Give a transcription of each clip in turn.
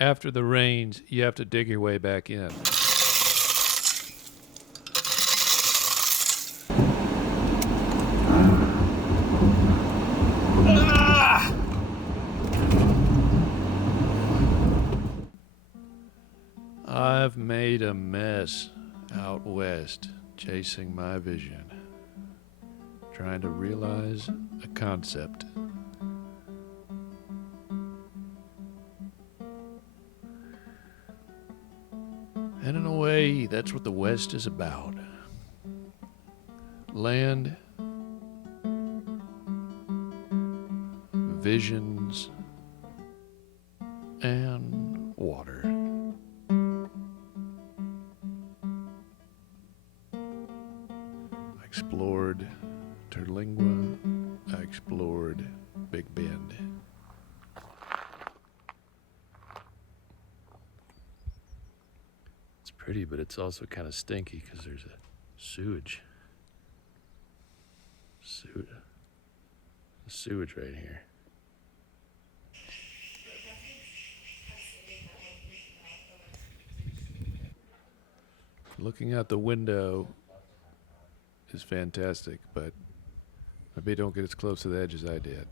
After the rains, you have to dig your way back in. I've made a mess out west, chasing my vision, trying to realize a concept. And in a way, that's what the West is about. Land, visions, and water. I explored Terlingua. I explored Big Bend. It's pretty, but it's also kind of stinky because there's a sewage right here. Looking out the window is fantastic, but maybe don't get as close to the edge as I did.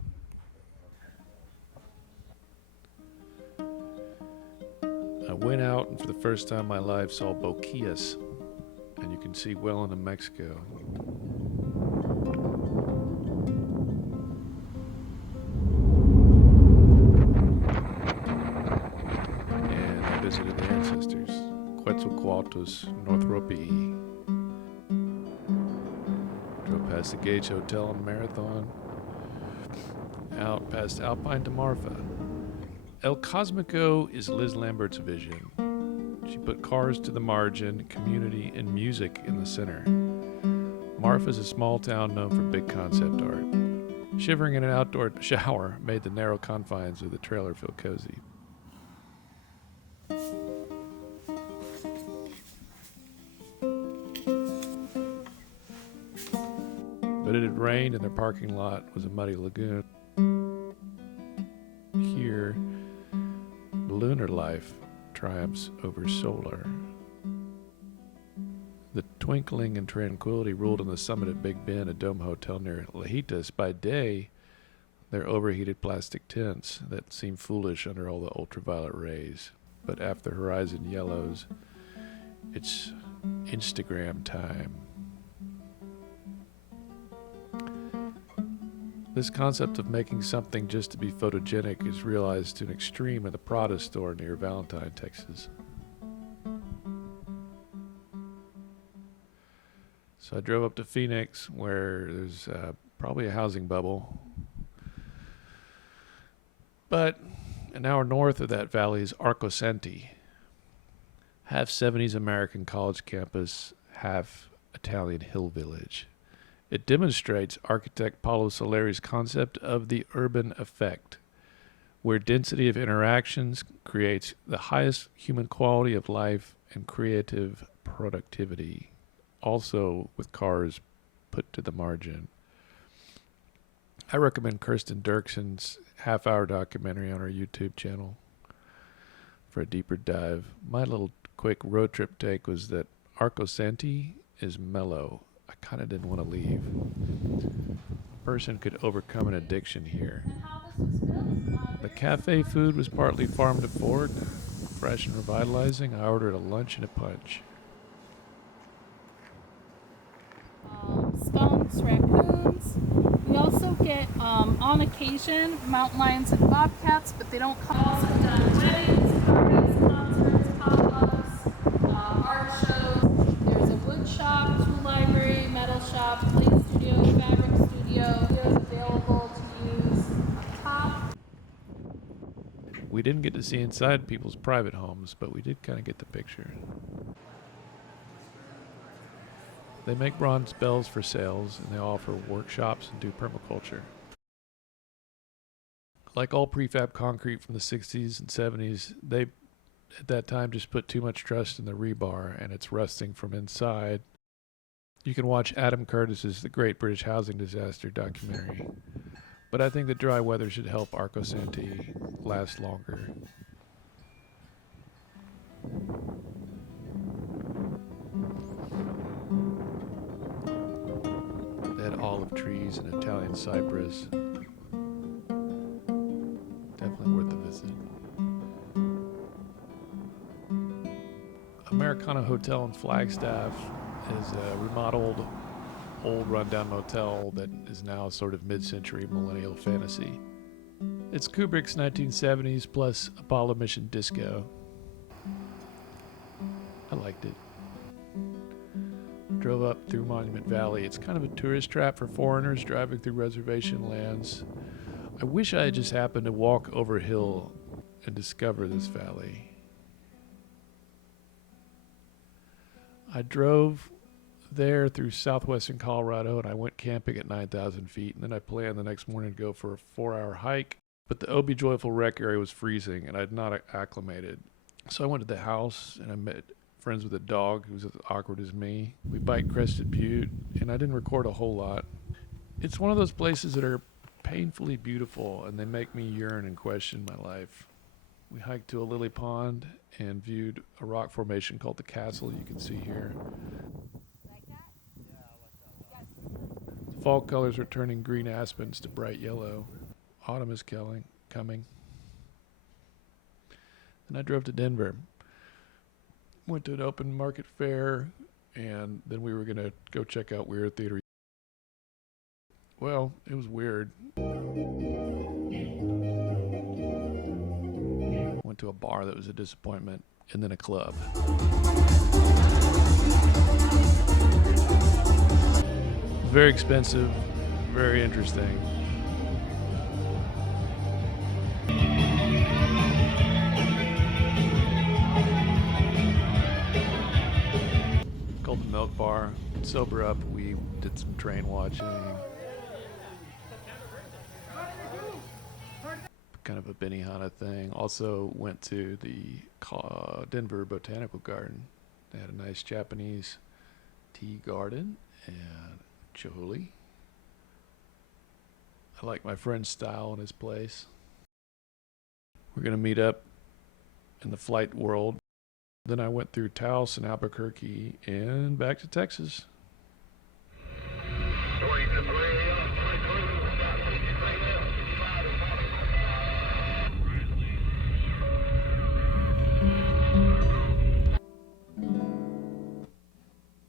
I went out and for the first time in my life saw Boquillas, and you can see well into Mexico. And I visited the ancestors, Quetzalcoatlus Northropii. Drove past the Gage Hotel and Marathon, out past Alpine to Marfa. El Cosmico is Liz Lambert's vision. She put cars to the margin, community, and music in the center. Marfa is a small town known for big concept art. Shivering in an outdoor shower made the narrow confines of the trailer feel cozy. But it had rained and their parking lot was a muddy lagoon. Here, lunar life triumphs over solar. The twinkling and tranquility ruled on the summit of Big Bend, a dome hotel near Lajitas. By day, they're overheated plastic tents that seem foolish under all the ultraviolet rays. But after the horizon yellows, it's Instagram time. This concept of making something just to be photogenic is realized to an extreme at the Prada store near Valentine, Texas. So I drove up to Phoenix, where there's probably a housing bubble. But an hour north of that valley is Arcosanti, half 70s American college campus, half Italian hill village. It demonstrates architect Paulo Soleri's concept of the urban effect, where density of interactions creates the highest human quality of life and creative productivity, also with cars put to the margin. I recommend Kirsten Dirksen's half-hour documentary on our YouTube channel for a deeper dive. My little quick road trip take was that Arcosanti is mellow. I kind of didn't want to leave. A person could overcome an addiction here. The cafe food was partly farm to fork, fresh and revitalizing. I ordered a lunch and a punch. Skunks, raccoons. We also get, on occasion, mountain lions and bobcats, but they don't come. Also done weddings, parties, concerts, pop-ups, art shows. There's a wood shop, tool library, metal shop, plate studio, fabric studio. Videos available to use up top. We didn't get to see inside people's private homes, but we did kind of get the picture. They make bronze bells for sales, and they offer workshops and do permaculture. Like all prefab concrete from the 60s and 70s, they, at that time, just put too much trust in the rebar, and it's rusting from inside. You can watch Adam Curtis's The Great British Housing Disaster documentary. But I think the dry weather should help Arcosanti last longer. trees and Italian cypress. Definitely worth a visit. Americana Hotel in Flagstaff is a remodeled, old rundown motel that is now a sort of mid-century millennial fantasy. It's Kubrick's 1970s plus Apollo Mission disco. I liked it. Drove up through Monument Valley. It's kind of a tourist trap for foreigners driving through reservation lands. I wish I had just happened to walk over a hill and discover this valley. I drove there through southwestern Colorado and I went camping at 9,000 feet, and then I planned the next morning to go for a 4-hour hike, but the Obie Joyful Wreck area was freezing and I'd not acclimated. So I went to the house and I met friends with a dog who's as awkward as me. We biked Crested Butte, and I didn't record a whole lot. It's one of those places that are painfully beautiful and they make me yearn and question my life. We hiked to a lily pond and viewed a rock formation called the Castle you can see here. The fall colors are turning green aspens to bright yellow. Autumn is coming. Then I drove to Denver. Went to an open market fair, and then we were going to go check out Weird Theater. Well, it was weird. Went to a bar that was a disappointment, and then a club. Very expensive, very interesting. Called the Milk Bar. Sober up, we did some train watching. Kind of a Benihana thing. Also went to the Denver Botanical Garden. They had a nice Japanese tea garden and choli. I like my friend's style and his place. We're going to meet up in the flight world. Then I went through Taos and Albuquerque and back to Texas.